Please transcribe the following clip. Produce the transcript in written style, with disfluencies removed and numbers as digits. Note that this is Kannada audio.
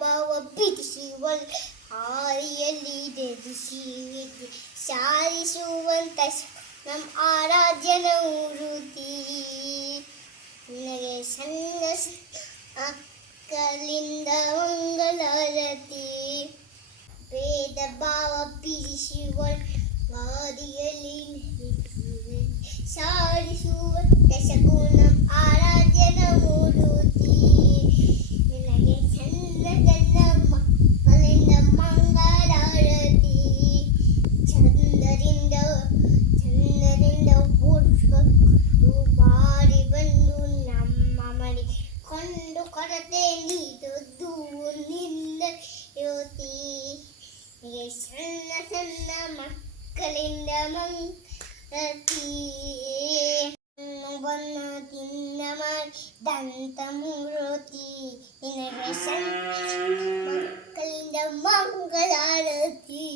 ಭಾವ ಬಿಡಿಸಿ ಹಾರಿಯಲ್ಲಿ ಧರಿಸಿ ಸಾರಿಸುವಂತ ನಮ್ಮ ಆರಾಧ್ಯನ ಮೂರುತಿ ನಿನಗೆ ಸಣ್ಣ ಅಕ್ಕಲಿಂದ ಮಂಗಳಾರತಿ ಭೇದ ಭಾವ ಬಿಡಿಸುವ ಹಾದಿಯಲ್ಲಿ ಸಾರಿಸುವಂತ ಸಗುಣ ಆರಾಧ್ಯನ ಮೂರುತಿ ನಿನಗೆ ಸಣ್ಣ ಮಕ್ಕಳಿಂದ ಮಂಗಳಾರತಿ ಚಂದರಿಂದ ಪುರುಷರು ಬಾರಿ ಬಂದು ನಮ್ಮ ಮನೆ ಕೊಂಡು ಕೊರತೆ ನೀಡೋದು ನಿನ್ನ ಯುವತಿ ಸಣ್ಣ ಮಕ್ಕಳಿಂದ ಮಂಗಳಾರತಿ ಬನ್ನ ತಿನ್ನ ಮಾಡಿದಂತ ಮೂರುತಿ ನಿನಗೆ ಸಣ್ಣ ಮಕ್ಕಳಿಂದ ಮಂಗಳಾರತಿ.